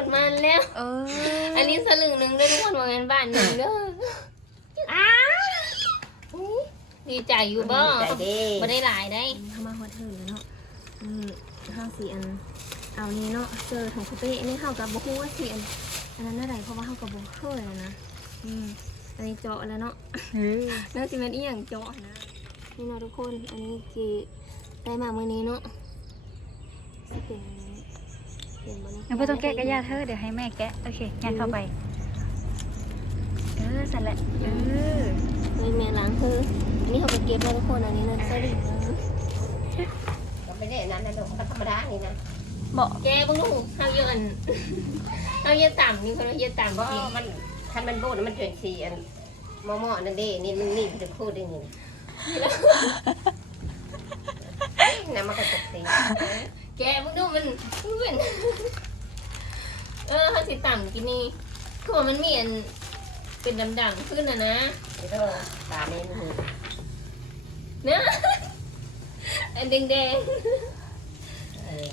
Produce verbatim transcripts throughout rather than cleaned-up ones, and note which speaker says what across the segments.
Speaker 1: ตรมันแล้ว
Speaker 2: เออ
Speaker 1: อันนี้สลึงหนึ่งด้วยทุกคนว่าเงินบ้านหนึ่งเด้ออ้าดีใจอยู่บ่บ่ได้หลายได้เข้ามาฮอตเทิร์นแล้วเนาะอืมห้าสี่อันเอานี้เนาะเจอของคุเป้นี่เข้ากับบุคูว่าสี่อันอันนั้นอะไรเพราะว่าเข้ากับบุเคยแล้วนะอืมอันนี้เจาะแล้วเนาะน่าจะเป็นอีหยังเจาะนะนี่เนาะทุกคนอันนี้จีได้มาเมื่อนี้เนาะสิเป็นเป็นบ่
Speaker 2: ยังไม่ต้องแกะกระยาเธอเดี๋ยวให้แม่แกะโอเคงานเข้าไปเออเสร็จแล้วเออ
Speaker 1: เลยแม่ล้างเธออันนี้เขาไปเก็บแล้วทุกคนอันนี้นะสลิง
Speaker 3: ก็ไม่ได้นั้นนะลูกก็ธรรมดานี่นะ
Speaker 1: บอกแกบ้างลูกเขาเยอะอันเขาเยอะต่ำนี่เขาเยอะต่ำ
Speaker 3: เพราะมันคันมันโบดมันเกินสี่อันมอมอนั่นเด้นี่มันนี่จะพูดได้ไงน้ำมันก็ตกสี
Speaker 1: แกบ้างลูกมันเป็นเออเขาสิต่ำกินนี่คือว่ามันมีอันเป็นดำๆขึ้นนะนะ
Speaker 3: นี่ก็ตาเน้นหู
Speaker 1: เนื้ออันแดง
Speaker 3: ๆเออ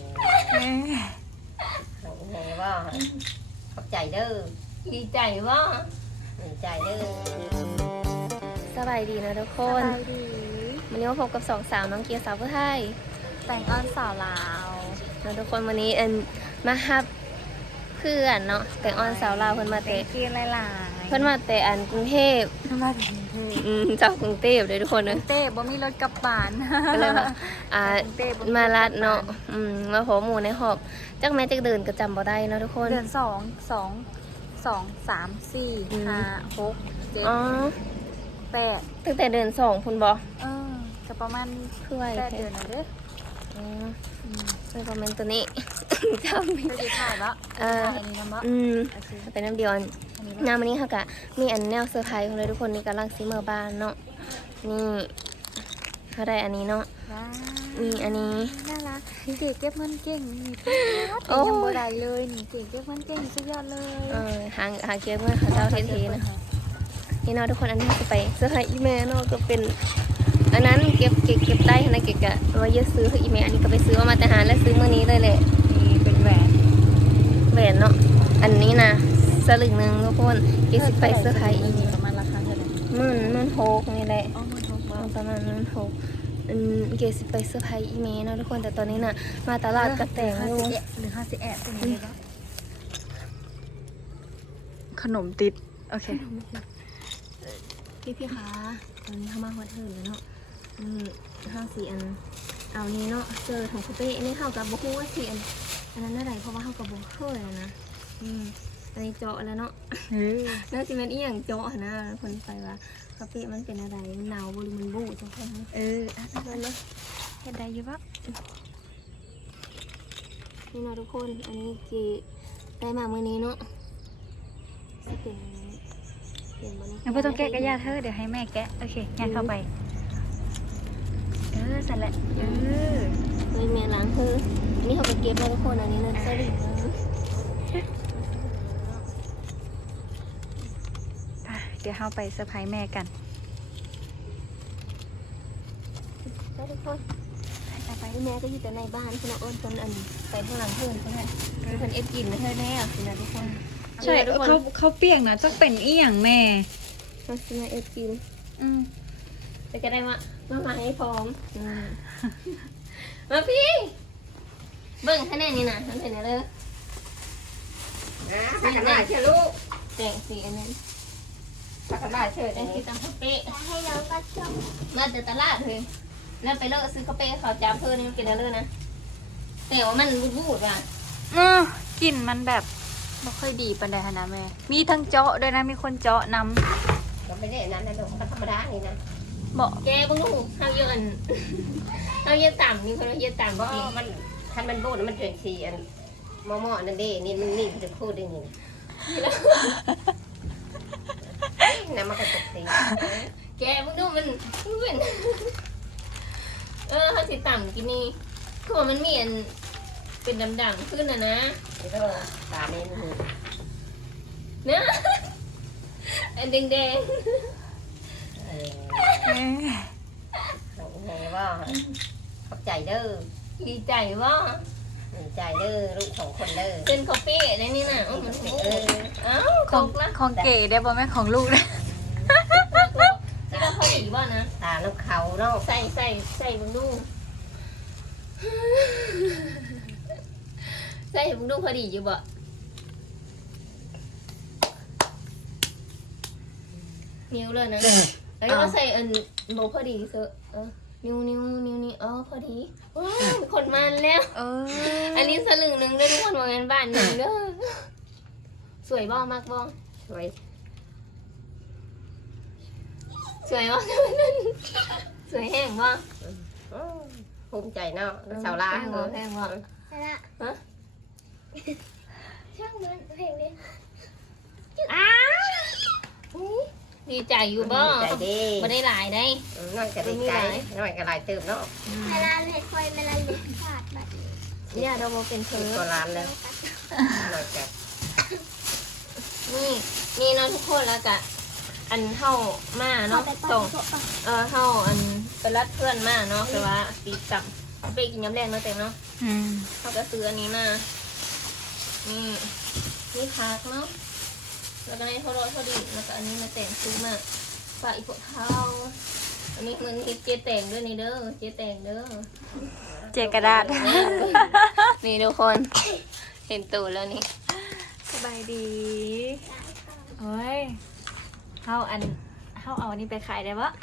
Speaker 3: ไงว่าขอบใจเด้อ
Speaker 1: ดีใจว่า
Speaker 3: ดีใจเด้อ
Speaker 1: สบายดีนะทุกคนวันนี้มาพบกับสองสาวน้องเกียร์สาวผู้ไทย
Speaker 2: แต่งอ้อนสาวลาว
Speaker 1: นะทุกคนวันนี้เอ็นมาฮับเพื่อนเนาะแต่งอ้อนสาวลาวเพิ่นมาเตะ
Speaker 2: เกียร์หลาย
Speaker 1: ๆเพิ่นมาเตะอันกรุงเทพ
Speaker 2: เพิ่นมาถึงกรุงเทพ
Speaker 1: อืมจากกรุงเทพเลยทุกคน
Speaker 2: เนอะกรุงเทพบ่มีรถกลับบ้าน
Speaker 1: ก็เลยว่าอ่ามาลัดเนาะอืมมาขอหมู่ในหอบจักแม่จักเดินก็จำบ่ได้เนาะทุกคน
Speaker 2: เดือนสองสองสองสามสี่ห้าหกเจ็ดแปด
Speaker 1: ตั้งแต่เดือนสองพุ่นบ่
Speaker 2: เออก็ประมาณ
Speaker 1: เพื่อย
Speaker 2: แปดเดือนน่ะเด้อ
Speaker 1: อืมเป็นคอมเมนต์ตัวนี้
Speaker 2: จำไม่ได้ถ่ายแล้ว
Speaker 1: เอออันนี้น้ำมะอืมเป็นน้ำเดียวน้ำมันนี้ค่ะกะมีอันแนวเซอร์ไพรส์ของเลยทุกคนนี่กำลังซิเมอร์บ้านเนาะนี่เขาได้อันนี้เนาะมีอันนี้
Speaker 2: น่ารักเก๋เก็บเงินเก่งนี่โอ้ยังบ่ได้เลยนี่เก๋เก็บเงินเก่งสุดยอดเลย
Speaker 1: เออหาหาเก็บเงินเขาเจ้าเท่ๆนะนี่เนาะทุกคนอันนี้จะไปเซอร์ไพรส์อีเมลเนาะก็เป็นอันนั้นเก็บเก็บเก็บได้นะเก็บกะว่าเยอะซื้อคืออีเมลอันนี้ก็ไปซื้อเอามาแต่หาและซื้อเมื่อนี้เลยแหละ
Speaker 2: นี่เป็นแหวน
Speaker 1: แหวนเนาะอันนี้นะสลึงหนึ่งทุกคนเก็บสิไปเซอร์ไพรส์อีก
Speaker 2: ประมาณราคาเท่าไหร่
Speaker 1: มันมันหกนี่แหละ
Speaker 2: อ๋อมันหก
Speaker 1: ประมาณมันหกอืมเก็บสิไปเซอร์ไพรส์อีเมลเนาะทุกคนแต่ตอนนี้น่ะมาตลาดกระแต่งอยู่
Speaker 2: หรือห้าสิบแอบเป็นยังไงบ้างขนมติดโอเค
Speaker 1: พี่พี่คะตอนนี้เข้ามาฮอตเทิร์นแล้วเนาะอืมห้าสี่อันเอานี้เนาะเจอของคุเป้นี่เข้ากับบุคูว่าสี่อันอันนั้นอะไรเพราะว่าเข้ากับบุเคยแล้วนะอืมอันนี้เจาะแล้วเนาะน่าจะเป็นอีหยังเจาะนะคนไปว่าคุเป้มันเป็นอะไรมันหนาวบริมันบูดจังเลย
Speaker 2: เอออ่ะเนาะเห็นได้อยู่ปะ
Speaker 1: นี่นะทุกคนอันนี้จีได้มาเมื่อนี้เนาะสิเป็น
Speaker 2: ยังไม่ต้องแกะกระยาเธอเดี๋ยวให้แม่แกะโอเคงานเข้าไปเออเสร็จแล้วเออ
Speaker 1: เลยแม่ล้างเธออันนี้เขาไปเก็บแล้วทุกคนอันนี้นะสลิง
Speaker 2: เดี๋ยวเข้าไปเซอร์ไพรส์แม่กัน
Speaker 1: ทุกคนไปแม่ก็อยู่แต่ในบ้านคุณอ้นคนอันไปข้างหลังเพื่อนเขาเนี่ยเพื่อนเอฟกินนะเธอแน่สินะทุกคน
Speaker 2: ใช่เขาเขาเปียกนะจะเป็นอีหยังแม่
Speaker 1: มาสิมาเอฟกิน
Speaker 2: อืม
Speaker 1: จะจะได้มามามาให้พร้อมมาพี่เบิ่งคะแนนนี่นะทำเป็นอะไรเลย
Speaker 3: สักกระดาษเชื่อลูก
Speaker 1: แต่งสีอันนั้น
Speaker 3: สักกระดาษเชื่อ
Speaker 1: แต่งสีตามคาเฟ่ให้เราก็ชอบมาจากตลาดเลยแล้วไปเลิกซื้อคาเฟ่เขาจับเพื่อนนี่กินอะไรนะแต่ว่ามันบูดว่ะ
Speaker 2: อือกลิ่นมันแบบไม่ค่อยดีปานใดนะแม่มีทั้งเจาะด้วยนะมีคนเจาะนำ
Speaker 3: ก็ไม่ได้นั้นนะลูกก็ธรรมดานี่นะ
Speaker 1: บอกแกบ้างลูกเขาเยอะอันเขาเยอะต่ำนี่เขาเยอะต่ำ
Speaker 3: เพราะมันคันมันโบดมันเกินสี่อันมอมอนั่นเด้นี่มันนี่จะพูดได้ไงน้ำมันก็ตกสี
Speaker 1: แกบ้างลูกมันเป็นเออเขาสิต่ำกินนี่คือว่ามันมีอันเป็นดำๆขึ้นนะนะ
Speaker 3: นี่ก็ตาเน้นหู
Speaker 1: เนื้ออันแดง
Speaker 3: ๆเออไงว่าขอบใจเด้อ
Speaker 1: ดีใจว่า
Speaker 3: ดีใจเด้อลูกสองคนเด้อ
Speaker 1: เป็นคอฟฟี่ได้นี่น่ะอ้าวมัน
Speaker 3: เออ
Speaker 1: เอ้า
Speaker 2: ข
Speaker 1: ต
Speaker 2: อง
Speaker 1: กละ
Speaker 2: ของเก๋ได้บ่แม่ของลูกนะ
Speaker 1: นี่เราพอดีบ่นะ
Speaker 3: ตาน้ำเขาเนาะ
Speaker 1: ใส่ใส่ใส่มึงดูใส่มึงดูพอดีอยู่บ่นิ้วเลยนะเอ้ยเราใส่อันโบพอดีเซอะเออนิ้วนิ้วนิ้วนี่อ๋อพอดีว้าวขนมันแล้ว
Speaker 2: เออ
Speaker 1: อันนี้สลึงหนึ่งด้วยทุกคนว่าเงินบ้านหนึ่งเด้อสวยบ้องมากบ้อง
Speaker 3: สวย
Speaker 1: สวยบ้องสวยแห้งบ้อง
Speaker 3: อืมภูมิใจเนาะสาวลา
Speaker 1: แห้งบ้องแห้งบ้อง
Speaker 4: นั่นละ
Speaker 1: ฮะ
Speaker 4: ช่างมันเพลงนี้
Speaker 1: ดีใจอยู่บ้อง
Speaker 3: ใจดี
Speaker 1: ไม่ได้หลายได้
Speaker 3: น้อยก็ดีใจน้อยก็หลายเติมเนาะ
Speaker 4: เวลาเล็กคอยเวลาเล็กขาดแบบนี้
Speaker 1: เนี่ยเราบ่เป็นเธ
Speaker 3: สิบ
Speaker 1: อก
Speaker 3: ว่าล้านแล้วน้อยก็
Speaker 1: นี่นี่เนาะทุกคนแล้วกะอันเท่ามาเนาะ
Speaker 4: ไป
Speaker 1: ส่ง
Speaker 4: ต่อ
Speaker 1: เออเท่าอันไปรัดเพื่อนมาเนาะแต่ว่าตีกลับไปกินยำแรงเนาะแต่เนาะ
Speaker 2: อืม
Speaker 1: เขาก็ซื้ออันนี้มานี่นี่พักเนาะแล้วก็ในโทรโทรดีแล้วก็อันนี้มาแต่งซื้อมาฝากอีกพวกเท่าอันนี้มันมีเจ๊แต่งด้วยนี่เด้อเจ๊แต่งเด้อ
Speaker 2: เจกระดาษ
Speaker 1: นี่ทุกคนเห็นตูแล้วนี่
Speaker 2: สบายดีโอ้ยเฮาอันเฮาเอาอันนี้ไปขายได้ปะ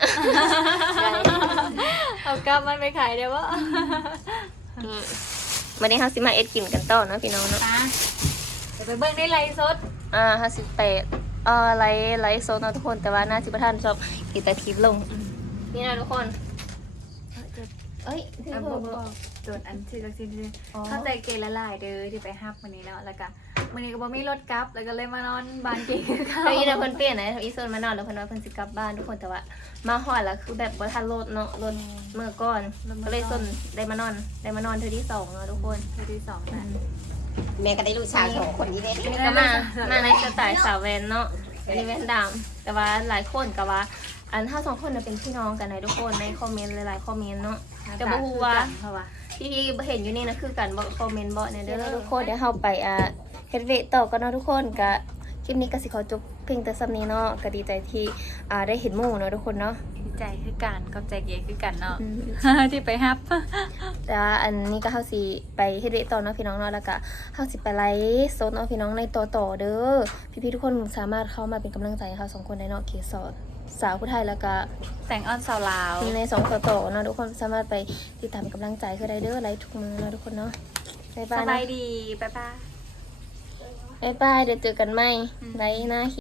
Speaker 2: เอากลับมันไปขายได้ปะ
Speaker 1: นี่วันนี้เฮาสิมาเอ็ดกินกันต่อเนาะพี่น้องเนาะ
Speaker 2: อ่ะเดี๋ยวไปเบิ่งในไลฟ์สด
Speaker 1: อ่าห้าสิบแปดเอ่อไลฟ์ไลฟ์โซนเนาะทุกคนแต่ว่าหน้าจิบท่านชอบกีตาคลิปลงนี่นะทุกคนเอ้ยที่
Speaker 2: อ่ะ
Speaker 1: บบ อ
Speaker 2: อก กบอกโดนอันชื่อลักซี่ชื่อ
Speaker 1: อ๋อ
Speaker 2: เข้าใจเกย์ละลายเด้อที่ไปฮับวันนี้เนาะแล้วก็วันนี้ก็บ่มีรถกลับแล้วก็เลยมานอนบ้านเกย์เขา
Speaker 1: แล้วอีนะเพิ่นเปลี่ยนนะอีโซนมานอนแล้วเพิ่นว่าเพิ่นสิกลับบ้านทุกคนแต่ว่ามาฮอดแล้วคือแบบบ่ทันรถเนาะรถเมื่อก่อนก็เลยซนได้มานอนได้มานอนเทื่อที่สองเนาะทุกคน
Speaker 2: เทื่อที่สองแล้ว
Speaker 3: แม่ก็ได้ลูกชายสองคนนี้เลย
Speaker 1: อันนี้ก็มามาในสไตล์สาวแวนเนาะอันนี้แวนดำแต่ว่าหลายคนก็ว่า อันถ้าสองคนน่ะเป็นพี่น้องกันนะทุกคนในคอมเมนต์หลายๆคอมเมนต์เนาะ จะบ่ฮู้ว่า
Speaker 2: เพราะว่า
Speaker 1: ที่พี่เห็นอยู่นี่นะคือกันบอกคอมเมนต์บอกเนี่ยเด้อทุกคนเดี๋ยวเฮาไปอ่าเฮ็ดเวทต่อกันเนาะทุกคนก็คลิปนี้ก็สิขอจบเพียงแต่ซ้ำนี้เนาะก็ดีใจที่อ่าได้เห็นหมู่เนาะทุกคนเนาะ
Speaker 2: ดีใจคือกันขอบใจเกย์คือกันเนาะ
Speaker 1: อืม
Speaker 2: ที่ไปฮับ
Speaker 1: แต่ว่าอันนี้ก็เฮาสิไปเฮ็ดเวทต่อเนาะพี่น้องเนาะแล้วก็เฮาสิไปไลฟ์สดเนาะพี่น้องในต่อต่อเด้อพี่ๆทุกคนสามารถเข้ามาเป็นกำลังใจให้เราสองคนได้เนาะเกสรสาวผู้ไทยแล้วก็
Speaker 2: แสงออนสาวลาว
Speaker 1: ในสองต่อต่อเนาะทุกคนสามารถไปติดตามเป็นกำลังใจคือได้เด้อไลฟ์ทุกมื้อเนาะทุกคนเนาะบ๊าย
Speaker 2: ส
Speaker 1: บาย
Speaker 2: บา
Speaker 1: นะ
Speaker 2: ยดีบ๊ายบาย
Speaker 1: บ๊ายบายเดี๋ยวเจอกันใหม่
Speaker 2: อืม
Speaker 1: ไลฟ์หน้า